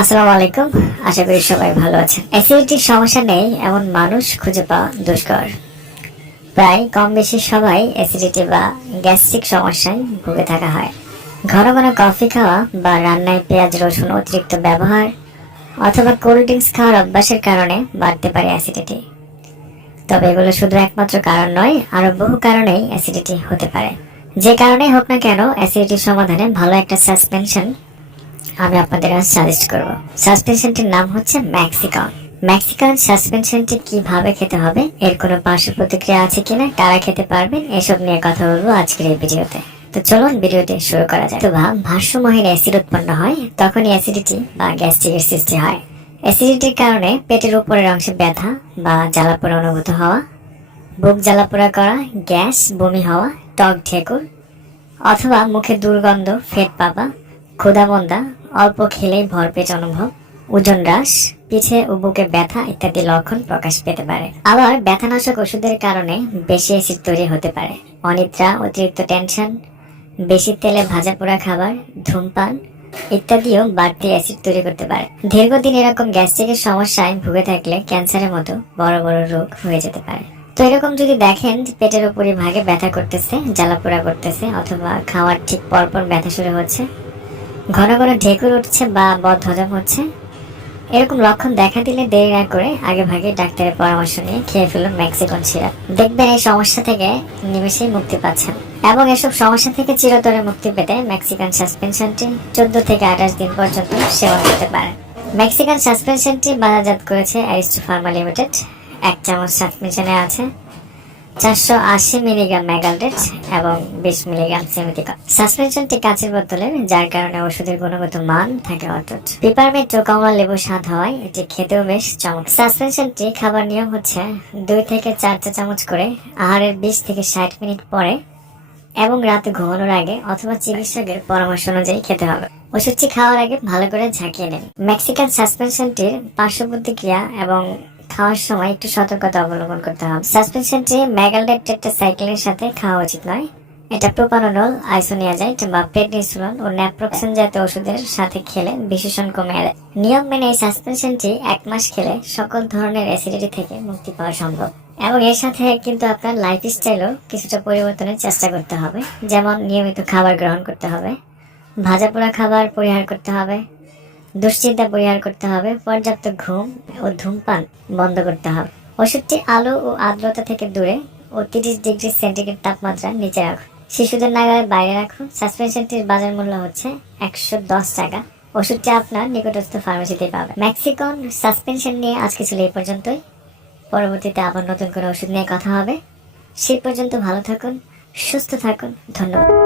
আসসালামু আলাইকুম। আশা করি সবাই ভালো আছেন। অ্যাসিডিটির সমস্যা নেই, এমন মানুষ খুঁজে পাওয়া দুষ্কর। প্রায় কম বেশি সবাই অ্যাসিডিটি বা গ্যাস্ট্রিক সমস্যায় ভুগে থাকা হয়। ঘন ঘন কফি খাওয়া বা রান্নায় পেঁয়াজ, রসুন অতিরিক্ত ব্যবহার অথবা কোল্ড ড্রিঙ্কস খাওয়ার অভ্যাসের কারণে বাড়তে পারে অ্যাসিডিটি তবে এগুলো শুধু একমাত্র কারণ নয়, আরও বহু কারণেই অ্যাসিডিটি হতে পারে। যে কারণে হোক না কেন অ্যাসিডিটির সমাধানে ভালো একটা সাসপেনশন আমি আপনাদের আজ সাজেস্ট করব। সাসপেনশনটির নাম হচ্ছে ম্যাক্সিকন ম্যাক্সিকান সাসপেনশনটি কীভাবে খেতে হবে, এর কোনো পার্শ্ব প্রতিক্রিয়া আছে কিনা, কারা খেতে পারবেন, এসব নিয়ে কথা বলব আজকের এই ভিডিওতে। তো চলুন ভিডিওটি শুরু করা যায় তো ভাব অ্যাসিড উৎপন্ন হয়, তখনই অ্যাসিডিটি বা গ্যাস্ট্রিকের সৃষ্টি হয়। অ্যাসিডিটির কারণে পেটের উপরের অংশে ব্যথা বা জ্বালাপোড়া অনুভূত হওয়া, বুক জ্বালাপোড়া করা, গ্যাস, বমি হওয়া, টক ঠেকুর অথবা মুখে দুর্গন্ধ, ফেট পাবা ক্ষুধামন্দা অল্প খেলেই ভরপেট অনুভব, ওজন হ্রাস, পিঠে ও বুকে ব্যথা ইত্যাদি লক্ষণ প্রকাশ পেতে পারে। আবার ব্যথানাশক ওষুধের কারণে বেশি অ্যাসিড তৈরি হতে পারে। অনিদ্রা, অতিরিক্ত টেনশন, বেশি তেলে ভাজা পোড়া খাবার, ধূমপান ইত্যাদিও বাড়তি অ্যাসিড তৈরি করতে পারে। দীর্ঘদিন এরকম গ্যাস্ট্রিকের সমস্যায় ভুগে থাকলে ক্যান্সারের মতো বড় বড় রোগ হয়ে যেতে পারে। তো এরকম যদি দেখেন পেটের উপরে ভাগে ব্যথা করতেছে জ্বালাপোড়া করতেছে, অথবা খাওয়ার ঠিক পরপর ব্যথা শুরু হচ্ছে ঘন ঘন ঢেকুর উঠছে বা বদ হজম হচ্ছে এরকম লক্ষণ দেখা দিলে দেরি না করে আগে ভাগে ডাক্তারের পরামর্শ নিয়ে খেয়ে ফেলুন ম্যাক্সিকন সিরাপ। দেখবেন এই সমস্যা থেকে নিমেষেই মুক্তি পাচ্ছেন। এবং এসব সমস্যা থেকে চিরতরে মুক্তি পেতে মেক্সিকান সাসপেনশনটি চোদ্দ থেকে আঠাশ দিন পর্যন্ত সেবন করতে পারেন। মেক্সিকান সাসপেনশনটি বাজারজাত করেছে অ্যারিস্টো ফার্মা লিমিটেড। এক চামচ সাসপেনশনে আছে। চারশো আশি মিলিগ্রাম ম্যাগালডেট এবং বিশ মিলিগ্রাম সেমিটিকন সাসপেনশনটি কাঁচের বোতলের যার কারণে ওষুধের গুণগত মান থাকে অটুট। পিপারমেন্ট ও কমলা লেবু স্বাদ হওয়ায় এটি খেতেও বেশ চমক সাসপেনশনটি খাবার নিয়ম হচ্ছে দুই থেকে চার চা চামচ করে আহারের বিশ থেকে ষাট মিনিট পরে এবং রাতে ঘুমানোর আগে অথবা চিকিৎসকের পরামর্শ অনুযায়ী খেতে হবে। ওষুধটি খাওয়ার আগে ভালো করে ঝাঁকিয়ে নিন। মেক্সিকান সাসপেনশনটির পার্শ্ব প্রতিক্রিয়া এবং খাওয়ার সময় একটু সতর্কতা অবলম্বন করতে হবে। সাসপেনশনটি ম্যাগালডেট টেট্রাসাইক্লিনের সাথে খাওয়া উচিত নয়, এটা প্রোপানোনল আইসোনিয়াজাইট বা প্রেডনিসোলন ও ন্যাপ্রোক্সেন জাতীয় ওষুধের সাথে খেলে বিশেষণ কমে দেয় নিয়ম মেনে এই সাসপেনশনটি এক মাস খেলে সকল ধরনের অ্যাসিডিটি থেকে মুক্তি পাওয়া সম্ভব। এবং এর সাথে কিন্তু আপনার লাইফ স্টাইলও কিছুটা পরিবর্তনের চেষ্টা করতে হবে। যেমন নিয়মিত খাবার গ্রহণ করতে হবে ভাজা পোড়া খাবার পরিহার করতে হবে দুশ্চিন্তা পরিহার করতে হবে, পর্যাপ্ত ঘুম ও ধূমপান বন্ধ করতে হবে। ওষুধটি আলো ও আর্দ্রতা থেকে দূরে ও তিরিশ ডিগ্রি সেন্টিগ্রেড তাপমাত্রা নিচে রাখুন। শিশুদের নাগালের বাইরে রাখুন। সাসপেনশনটির বাজার মূল্য হচ্ছে একশো দশ টাকা। ওষুধটি আপনার নিকটস্থ ফার্মেসিতে পাবে ম্যাক্সিকন সাসপেনশন নিয়ে আজকে ছিল এই পর্যন্তই। পরবর্তীতে আবার নতুন করে ওষুধ নিয়ে কথা হবে। সেই পর্যন্ত ভালো থাকুন, সুস্থ থাকুন। ধন্যবাদ।